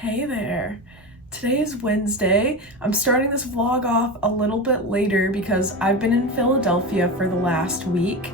Hey there. Today is Wednesday. I'm starting this vlog off a little bit later because I've been in Philadelphia for the last week.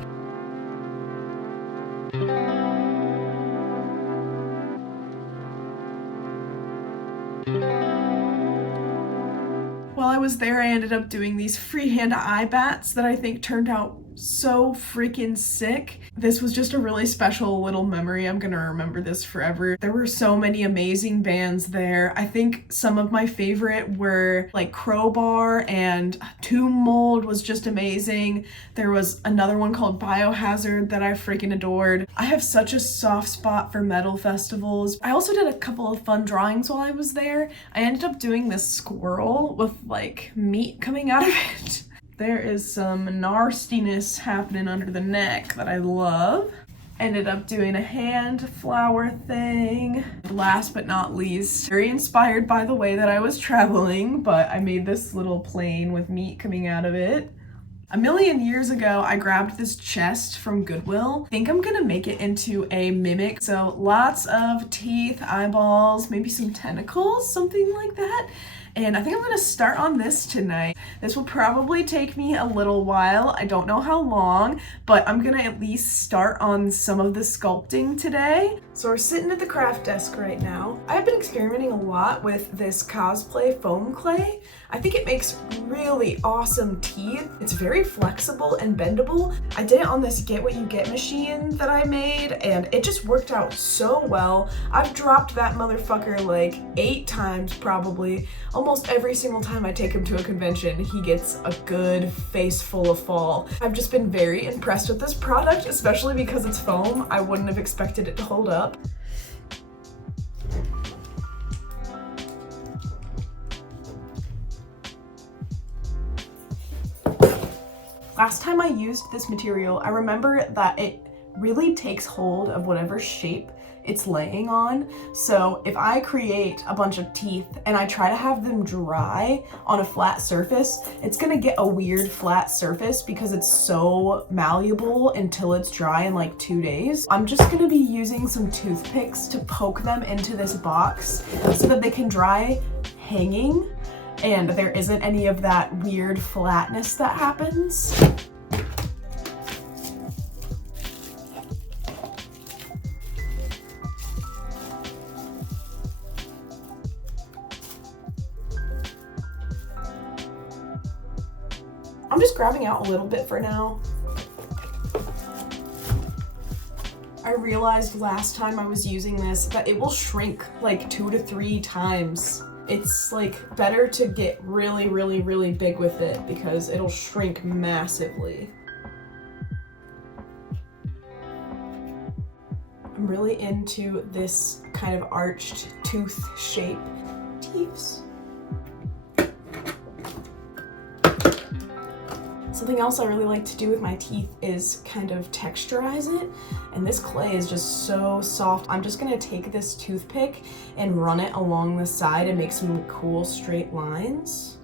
While I was there, I ended up doing these freehand eye bats that I think turned out so freaking sick. This was just a really special little memory. I'm gonna remember this forever. There were so many amazing bands there. I think some of my favorite were like Crowbar, and Tomb Mold was just amazing. There was another one called Biohazard that I freaking adored. I have such a soft spot for metal festivals. I also did a couple of fun drawings while I was there. I ended up doing this squirrel with like meat coming out of it. There is some nastiness happening under the neck that I love. Ended up doing a hand flower thing. Last but not least, very inspired by the way that I was traveling, but I made this little plane with meat coming out of it. A million years ago, I grabbed this chest from Goodwill. I think I'm gonna make it into a mimic. So lots of teeth, eyeballs, maybe some tentacles, something like that. And I think I'm gonna start on this tonight. This will probably take me a little while. I don't know how long, but I'm gonna at least start on some of the sculpting today. So we're sitting at the craft desk right now. I've been experimenting a lot with this cosplay foam clay. I think it makes really awesome teeth. It's very flexible and bendable. I did it on this Get What You Get machine that I made, and it just worked out so well. I've dropped that motherfucker like 8 times probably. Almost every single time I take him to a convention, he gets a good face full of fall. I've just been very impressed with this product, especially because it's foam. I wouldn't have expected it to hold up. Last time I used this material, I remember that it really takes hold of whatever shape it's laying on. So if I create a bunch of teeth and I try to have them dry on a flat surface, it's gonna get a weird flat surface because it's so malleable until it's dry in like 2 days. I'm just gonna be using some toothpicks to poke them into this box so that they can dry hanging and there isn't any of that weird flatness that happens. I'm just grabbing out a little bit for now. I realized last time I was using this that it will shrink like 2 to 3 times. It's like better to get really, really, really big with it because it'll shrink massively. I'm really into this kind of arched tooth shape. Teeths. Something else I really like to do with my teeth is kind of texturize it, and this clay is just so soft. I'm just gonna take this toothpick and run it along the side and make some cool straight lines.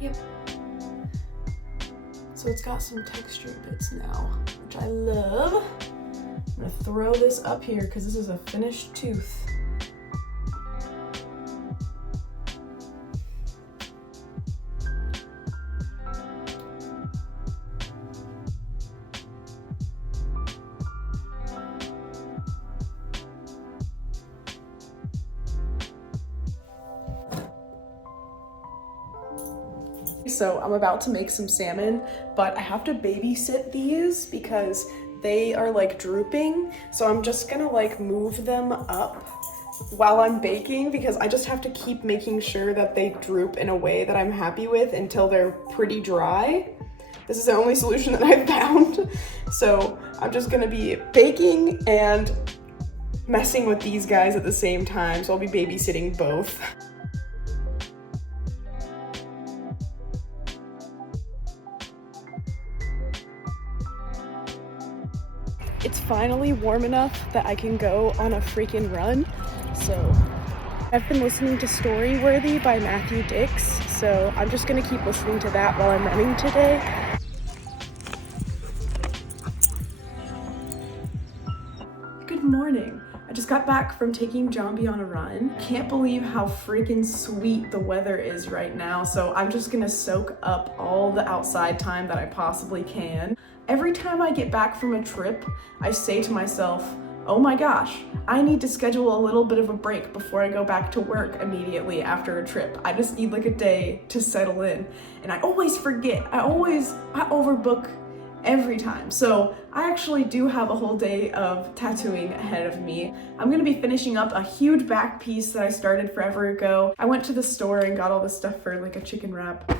Yep. So it's got some texture bits now, which I love. I'm gonna throw this up here because this is a finished tooth. So I'm about to make some salmon, but I have to babysit these because they are like drooping. So I'm just gonna like move them up while I'm baking because I just have to keep making sure that they droop in a way that I'm happy with until they're pretty dry. This is the only solution that I've found. So I'm just gonna be baking and messing with these guys at the same time. So I'll be babysitting both. It's finally warm enough that I can go on a freaking run. So I've been listening to Storyworthy by Matthew Dix, so I'm just gonna keep listening to that while I'm running today. Good morning. I just got back from taking Jambi on a run. Can't believe how freaking sweet the weather is right now, so I'm just gonna soak up all the outside time that I possibly can. Every time I get back from a trip, I say to myself, oh my gosh, I need to schedule a little bit of a break before I go back to work immediately after a trip. I just need like a day to settle in. And I always forget. I overbook every time. So I actually do have a whole day of tattooing ahead of me. I'm gonna be finishing up a huge back piece that I started forever ago. I went to the store and got all this stuff for like a chicken wrap.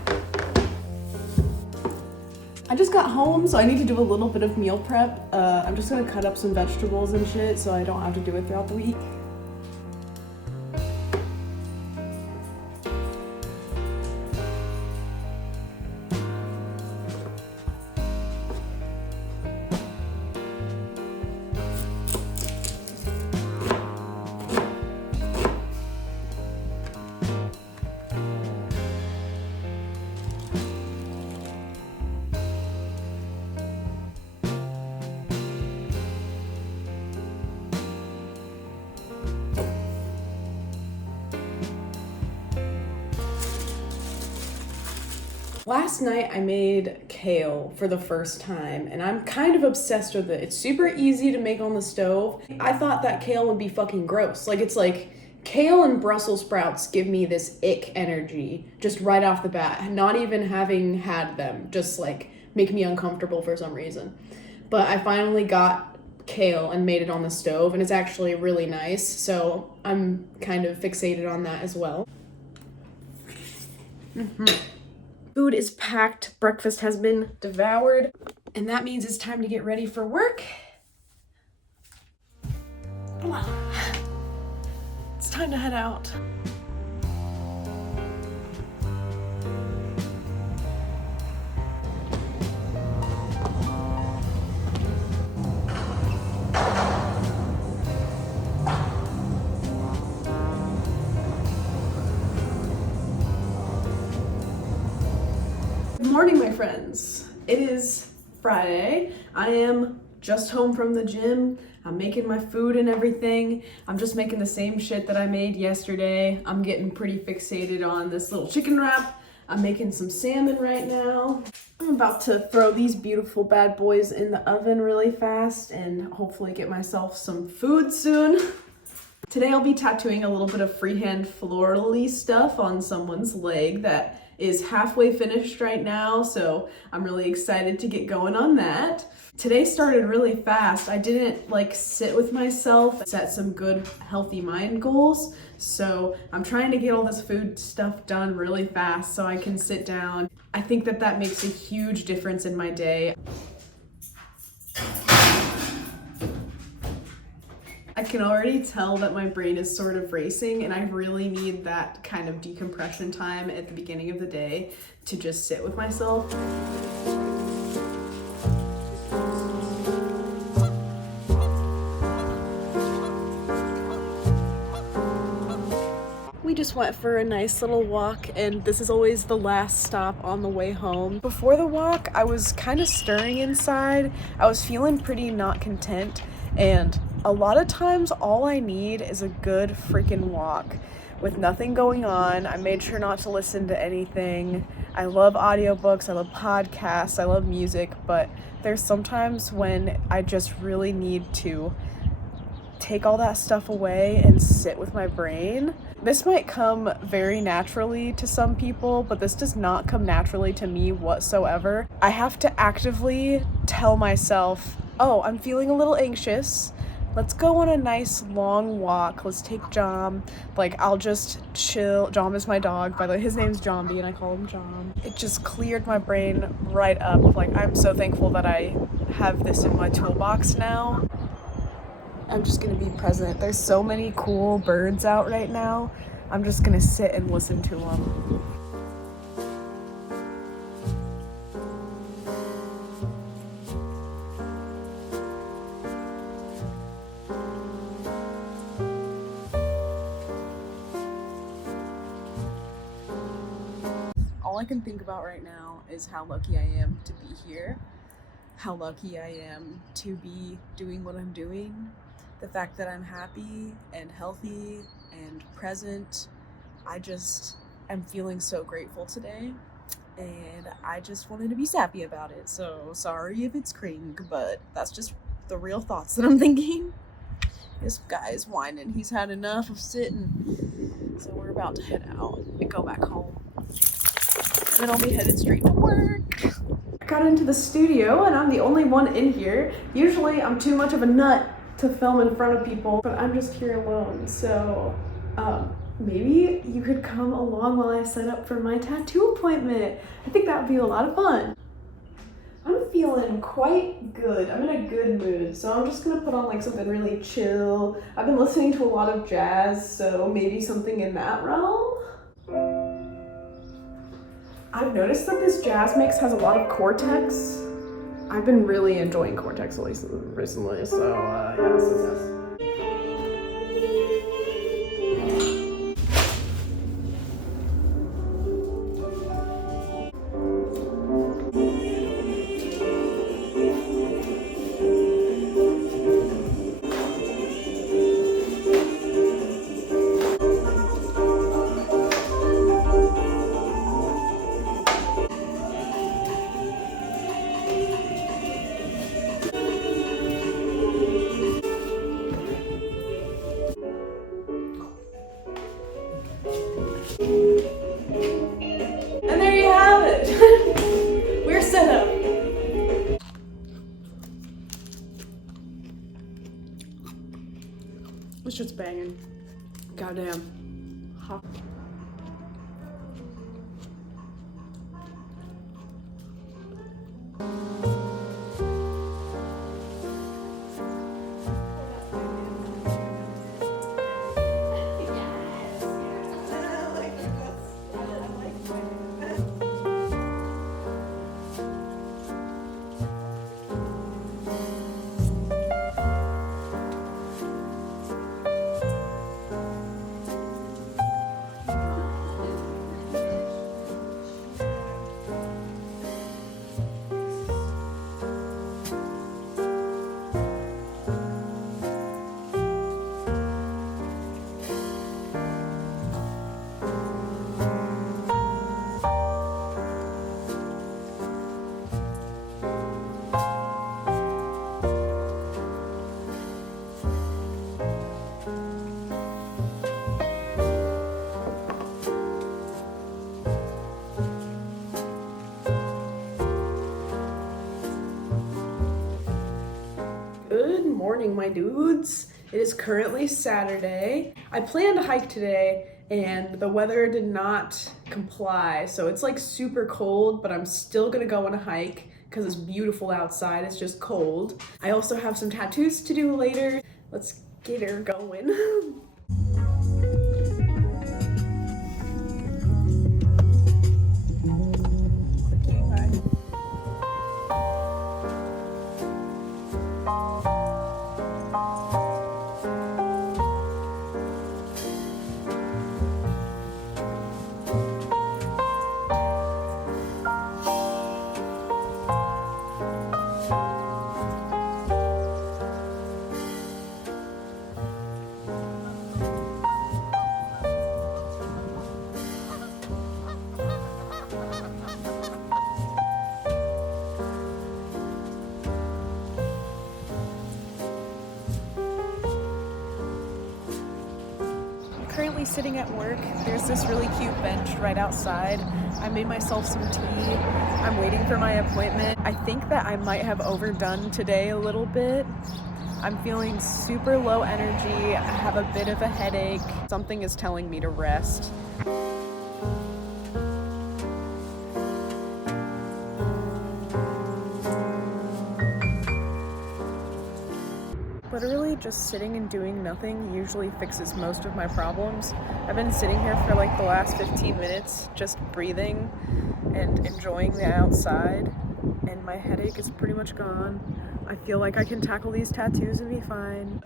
I just got home, so I need to do a little bit of meal prep. I'm just gonna cut up some vegetables and shit so I don't have to do it throughout the week. Last night I made kale for the first time and I'm kind of obsessed with it. It's super easy to make on the stove. I thought that kale would be fucking gross. Like it's like kale and Brussels sprouts give me this ick energy just right off the bat. Not even having had them, just like make me uncomfortable for some reason. But I finally got kale and made it on the stove and it's actually really nice. So I'm kind of fixated on that as well. Food is packed, breakfast has been devoured, and that means it's time to get ready for work. It's time to head out. Good morning, my friends. It is Friday. I am just home from the gym. I'm making my food and everything. I'm just making the same shit that I made yesterday. I'm getting pretty fixated on this little chicken wrap. I'm making some salmon right now. I'm about to throw these beautiful bad boys in the oven really fast and hopefully get myself some food soon. Today I'll be tattooing a little bit of freehand floral-y stuff on someone's leg that is halfway finished right now, so I'm really excited to get going on that. Today started really fast. I didn't like sit with myself, set some good healthy mind goals, so I'm trying to get all this food stuff done really fast so I can sit down. I think that makes a huge difference in my day. I can already tell that my brain is sort of racing and I really need that kind of decompression time at the beginning of the day to just sit with myself. We just went for a nice little walk and this is always the last stop on the way home. Before the walk, I was kind of stirring inside. I was feeling pretty not content, and a lot of times all I need is a good freaking walk with nothing going on. I made sure not to listen to anything. I love audiobooks, I love podcasts, I love music, but there's sometimes when I just really need to take all that stuff away and sit with my brain. This might come very naturally to some people, but this does not come naturally to me whatsoever. I have to actively tell myself, oh, I'm feeling a little anxious. Let's go on a nice long walk. Let's take Jom. Like, I'll just chill. Jom is my dog, by the way. His name's Jambi, and I call him Jom. It just cleared my brain right up. Like, I'm so thankful that I have this in my toolbox now. I'm just gonna be present. There's so many cool birds out right now. I'm just gonna sit and listen to them. All I can think about right now is how lucky I am to be here, how lucky I am to be doing what I'm doing, the fact that I'm happy and healthy and present. I just am feeling so grateful today, and I just wanted to be sappy about it. So sorry if it's cringe, but that's just the real thoughts that I'm thinking. This guy's whining. He's had enough of sitting. So we're about to head out and go back home. Then I'll be headed straight to work. I got into the studio and I'm the only one in here. Usually I'm too much of a nut to film in front of people, but I'm just here alone. So maybe you could come along while I set up for my tattoo appointment. I think that would be a lot of fun. I'm feeling quite good. I'm in a good mood, so I'm just gonna put on like something really chill. I've been listening to a lot of jazz, so maybe something in that realm. I've noticed that this jazz mix has a lot of cortex. I've been really enjoying cortex recently, so yeah, success. And there you have it. We're set up. This shit's banging. Goddamn. Hot. Good morning, my dudes. It is currently Saturday. I planned to hike today and the weather did not comply. So it's like super cold, but I'm still gonna go on a hike because it's beautiful outside. It's just cold. I also have some tattoos to do later. Let's get her going. Currently sitting at work. There's this really cute bench right outside. I made myself some tea. I'm waiting for my appointment. I think that I might have overdone today a little bit. I'm feeling super low energy. I have a bit of a headache. Something is telling me to rest. Literally just sitting and doing nothing usually fixes most of my problems. I've been sitting here for like the last 15 minutes just breathing and enjoying the outside, and my headache is pretty much gone. I feel like I can tackle these tattoos and be fine.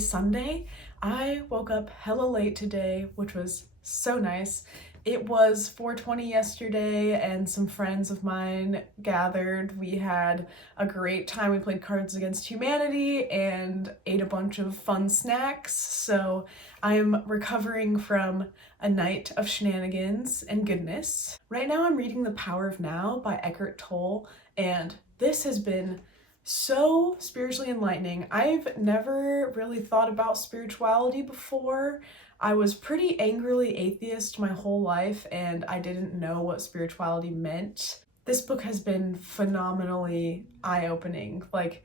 is Sunday. I woke up hella late today, which was so nice. It was 4:20 yesterday and some friends of mine gathered. We had a great time. We played Cards Against Humanity and ate a bunch of fun snacks. So I'm recovering from a night of shenanigans and goodness. Right now I'm reading The Power of Now by Eckhart Tolle, and this has been so spiritually enlightening. I've never really thought about spirituality before. I was pretty angrily atheist my whole life, and I didn't know what spirituality meant. This book has been phenomenally eye-opening. Like,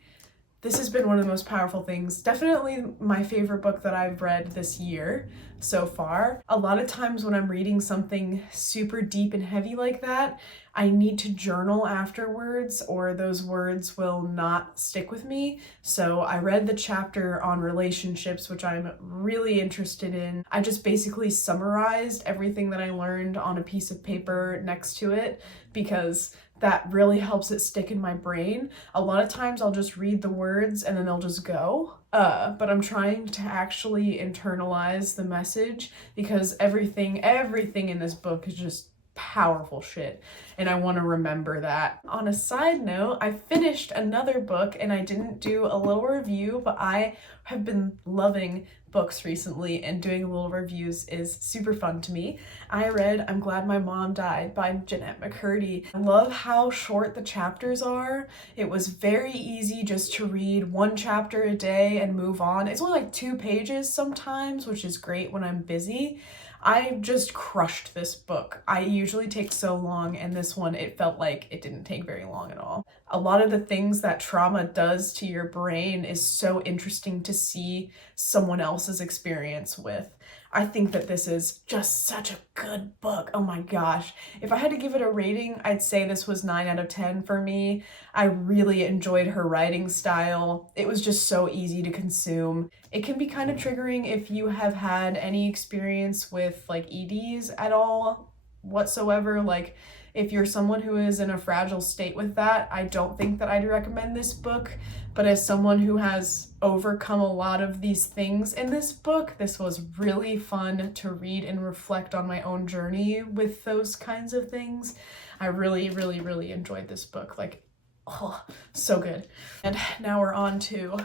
this has been one of the most powerful things. Definitely my favorite book that I've read this year so far. A lot of times when I'm reading something super deep and heavy like that, I need to journal afterwards or those words will not stick with me. So I read the chapter on relationships, which I'm really interested in. I just basically summarized everything that I learned on a piece of paper next to it because that really helps it stick in my brain. A lot of times I'll just read the words and then they'll just go. But I'm trying to actually internalize the message because everything in this book is just powerful shit, and I want to remember that. On a side note, I finished another book and I didn't do a little review, but I have been loving books recently and doing little reviews is super fun to me. I read I'm Glad My Mom Died by Jeanette McCurdy. I love how short the chapters are. It was very easy just to read one chapter a day and move on. It's only like 2 pages sometimes, which is great when I'm busy. I just crushed this book. I usually take so long, and this one, it felt like it didn't take very long at all. A lot of the things that trauma does to your brain is so interesting to see someone else's experience with. I think that this is just such a good book. Oh my gosh. If I had to give it a rating, I'd say this was 9 out of 10 for me. I really enjoyed her writing style. It was just so easy to consume. It can be kind of triggering if you have had any experience with like EDs at all whatsoever. Like, if you're someone who is in a fragile state with that, I don't think that I'd recommend this book. But as someone who has overcome a lot of these things in this book, this was really fun to read and reflect on my own journey with those kinds of things. I really, really, really enjoyed this book. Like, oh, so good. And now we're on to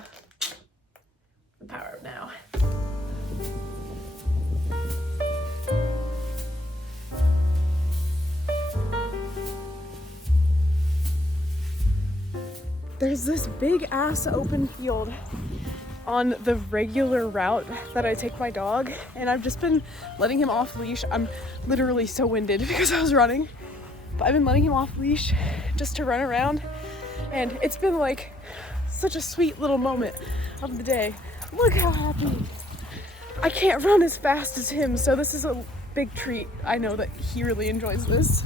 The Power of Now. There's this big ass open field on the regular route that I take my dog, and I've just been letting him off leash. I'm literally so winded because I was running, but I've been letting him off leash just to run around, and it's been like such a sweet little moment of the day. Look how happy. I can't run as fast as him, so this is a big treat. I know that he really enjoys this.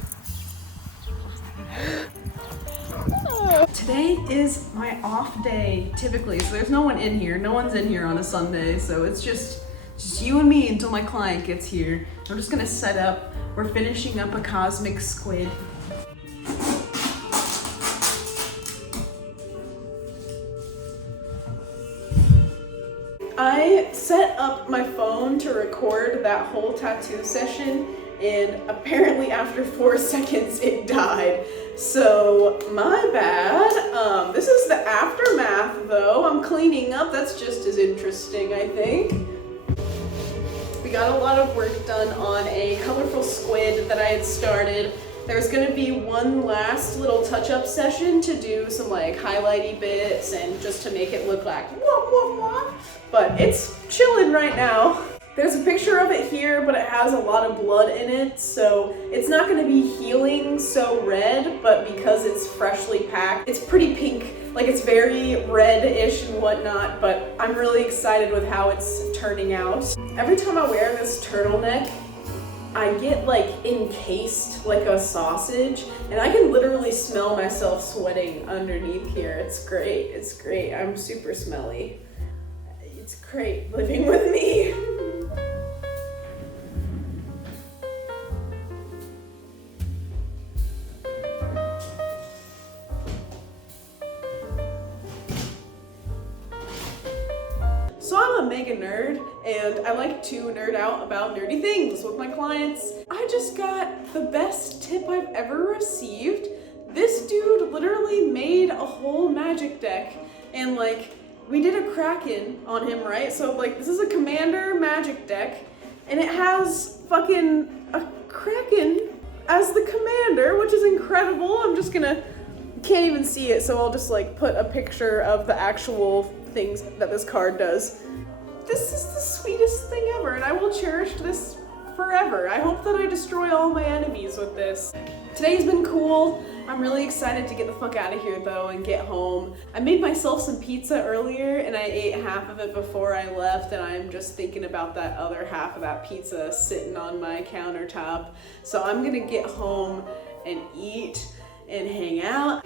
Today is my off day, typically, so there's no one in here. No one's in here on a Sunday, so it's just you and me until my client gets here. I'm just gonna set up. We're finishing up a cosmic squid. I set up my phone to record that whole tattoo session, and apparently after 4 seconds it died. So my bad. This is the aftermath though. I'm cleaning up. That's just as interesting, I think. We got a lot of work done on a colorful squid that I had started. There's gonna be one last little touch-up session to do some like highlighty bits and just to make it look like wah, wah, wah. But it's chilling right now. There's a picture of it here, but it has a lot of blood in it, so it's not gonna be healing so red, but because it's freshly packed, it's pretty pink. Like, it's very red-ish and whatnot, but I'm really excited with how it's turning out. Every time I wear this turtleneck, I get like encased like a sausage, and I can literally smell myself sweating underneath here. It's great, it's great. I'm super smelly. It's great living with me. So I'm a mega nerd and I like to nerd out about nerdy things with my clients. I just got the best tip I've ever received. This dude literally made a whole magic deck and like we did a Kraken on him, right? So like this is a commander magic deck and it has fucking a Kraken as the commander, which is incredible. I'm just gonna, can't even see it, so I'll just like put a picture of the actual things that this card does. This is the sweetest thing ever, and I will cherish this forever. I hope that I destroy all my enemies with this. Today's been cool. I'm really excited to get the fuck out of here though and get home. I made myself some pizza earlier and I ate half of it before I left, and I'm just thinking about that other half of that pizza sitting on my countertop. So I'm gonna get home and eat and hang out.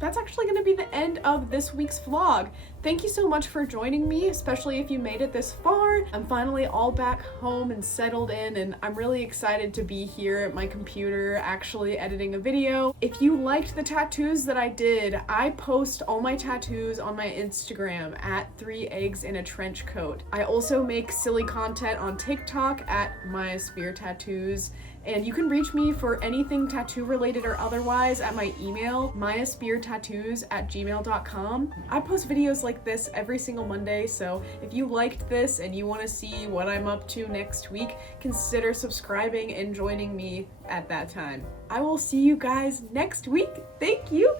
That's actually going to be the end of this week's vlog. Thank you so much for joining me, especially if you made it this far. I'm finally all back home and settled in, and I'm really excited to be here at my computer actually editing a video. If you liked the tattoos that I did, I post all my tattoos on my Instagram at 3 eggs in a trench coat. I also make silly content on TikTok at Maya Spear Tattoos. And you can reach me for anything tattoo related or otherwise at my email, mayaspeartattoos@gmail.com. I post videos like this every single Monday, so if you liked this and you want to see what I'm up to next week, consider subscribing and joining me at that time. I will see you guys next week. Thank you.